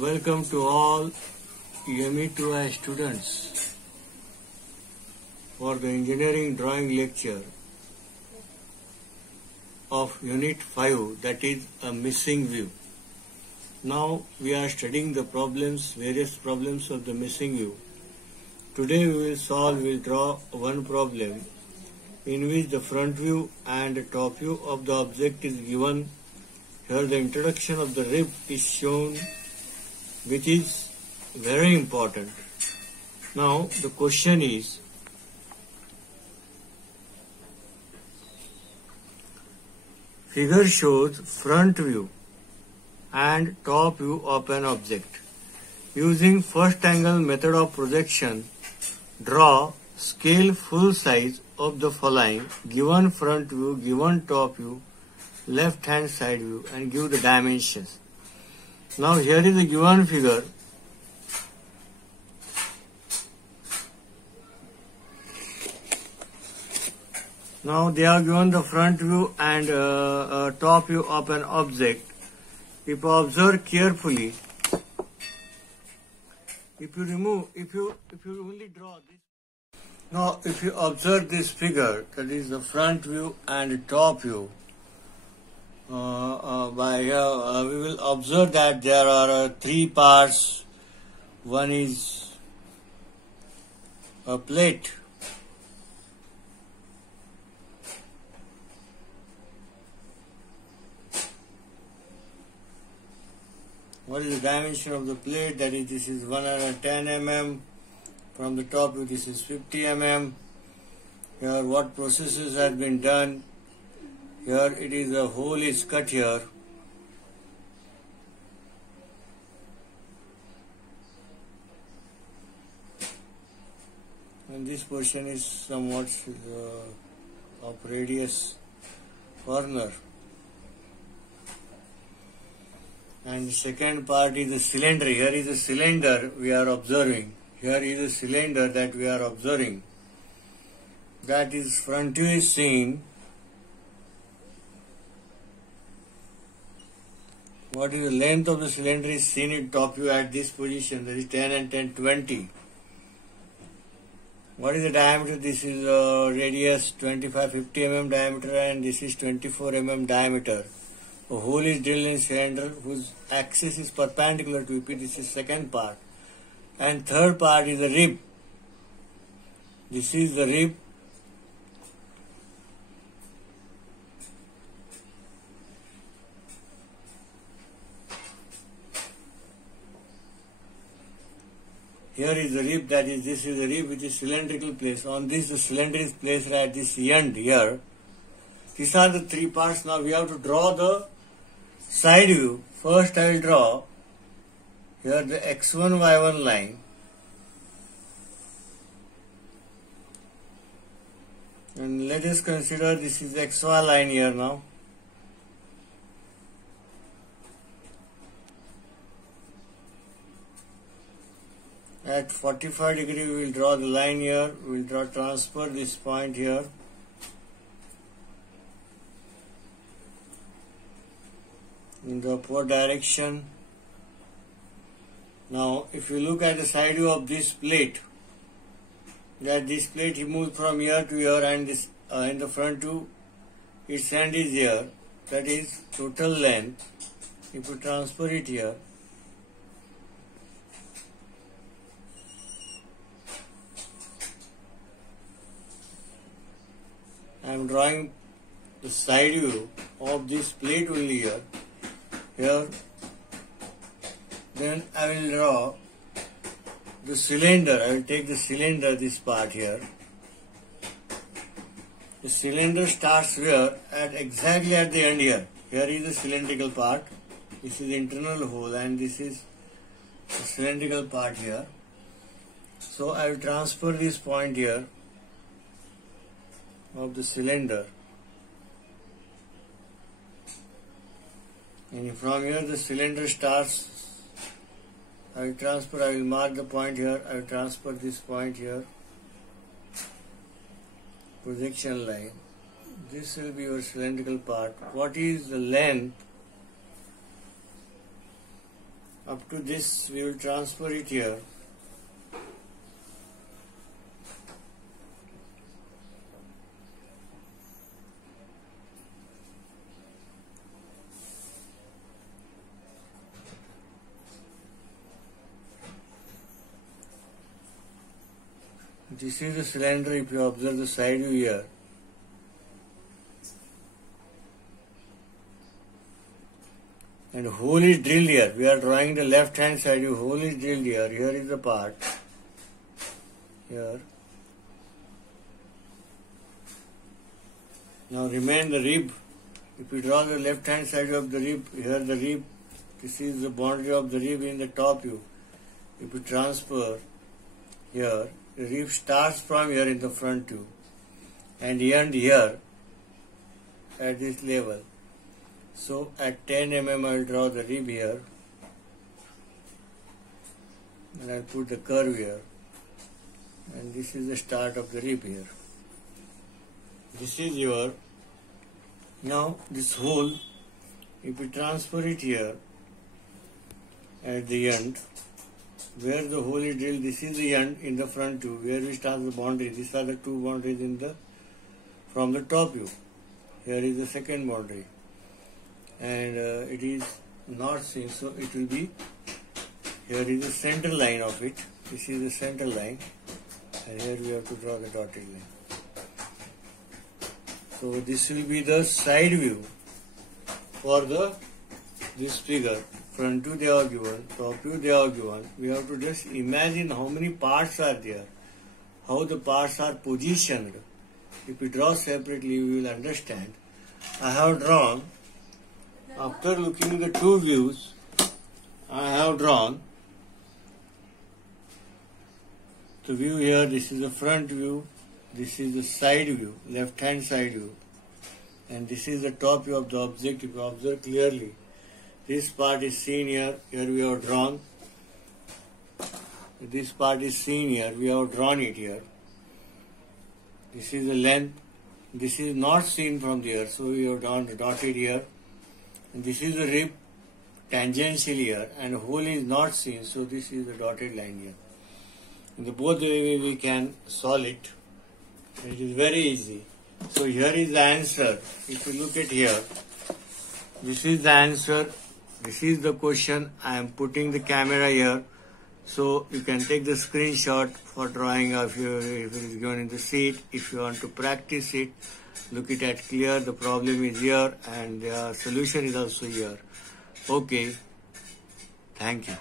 Welcome to all UME2I students for the engineering drawing lecture of Unit 5, that is a missing view. Now we are studying the various problems of the missing view. Today we will draw one problem in which the front view and top view of the object is given. Here the introduction of the rib is shown, which is very important. Now the question is, figure shows front view and top view of an object. Using first angle method of projection, draw scale full size of the following: given front view, given top view, left hand side view, and give the dimensions. Now here is a given figure. Now they are given the front view and top view of an object. If you observe carefully, if you only draw this. Now if you observe this figure, that is the front view and top view, we will observe that there are three parts. One is a plate. What is the dimension of the plate? That is, this is 110 mm. From the top view, this is 50 mm. Here, what processes have been done? Here, it is a hole is cut here. And this portion is somewhat of radius corner. And the second part is the cylinder. Here is a cylinder we are observing. Here is a cylinder that we are observing. That is front view is seen. What is the length of the cylinder is seen in top view at this position. That is 10 and 10, 20. What is the diameter? This is radius 25, 50 mm diameter, and this is 24 mm diameter. A hole is drilled in cylinder whose axis is perpendicular to EP. This is second part. And third part is the rib. This is the rib. Here is the rib, that is, this is the rib which is cylindrical place. On this, the cylinder is placed at this end here. These are the three parts. Now we have to draw the side view. First I will draw here the x1, y1 line. And let us consider this is the xy line here now. At 45 degree we will draw the line here. We will transfer this point here. In the upward direction. Now if you look at the side view of this plate, that this plate he moves from here to here, and this in the front view its end is here, that is total length. If you transfer it here, I am drawing the side view of this plate only here. Then I will draw the cylinder. I will take the cylinder, this part here. The cylinder starts where? Exactly at the end here. Here is the cylindrical part. This is the internal hole, and this is the cylindrical part here. So I will transfer this point here of the cylinder. And from here the cylinder starts. I will mark the point here. I will transfer this point here. Projection line. This will be your cylindrical part. What is the length Up to this we will transfer it here. This is the cylinder. If you observe the side view here, and hole is drilled here. We are drawing the left hand side view. Hole is drilled here. Here is the part. Here. Now remain the rib. If we draw the left hand side of the rib, here the rib. This is the boundary of the rib in the top view. If we transfer here, the rib starts from here in the front view and end here at this level. So at 10 mm I will draw the rib here and I will put the curve here, and this is the start of the rib here. This is your, now this hole, if we transfer it here at the end, where the hole is drilled, this is the end in the front view, where we start the boundary. These are the two boundaries in the from the top view. Here is the second boundary, and it is not seen, so it will be, here is the center line of it. This is the center line, and here we have to draw the dotted line. So this will be the side view for this figure. Front view they are given, top view they are given. We have to just imagine how many parts are there, how the parts are positioned. If we draw separately, we will understand. I have drawn, after looking at the two views, I have drawn the view here. This is the front view, this is the side view, left hand side view, and this is the top view of the object. If you observe clearly, this part is seen here, here we have drawn. This part is seen here, we have drawn it here. This is the length, this is not seen from there, so we have drawn the dotted here. And this is the rib tangential here, and hole is not seen, so this is the dotted line here. In the both way we can solve it. It is very easy. So here is the answer. If you look at here, this is the answer. This is the question. I am putting the camera here, so you can take the screenshot for drawing if it is given in the sheet. If you want to practice it, look it at clear. The problem is here and the solution is also here. Okay. Thank you.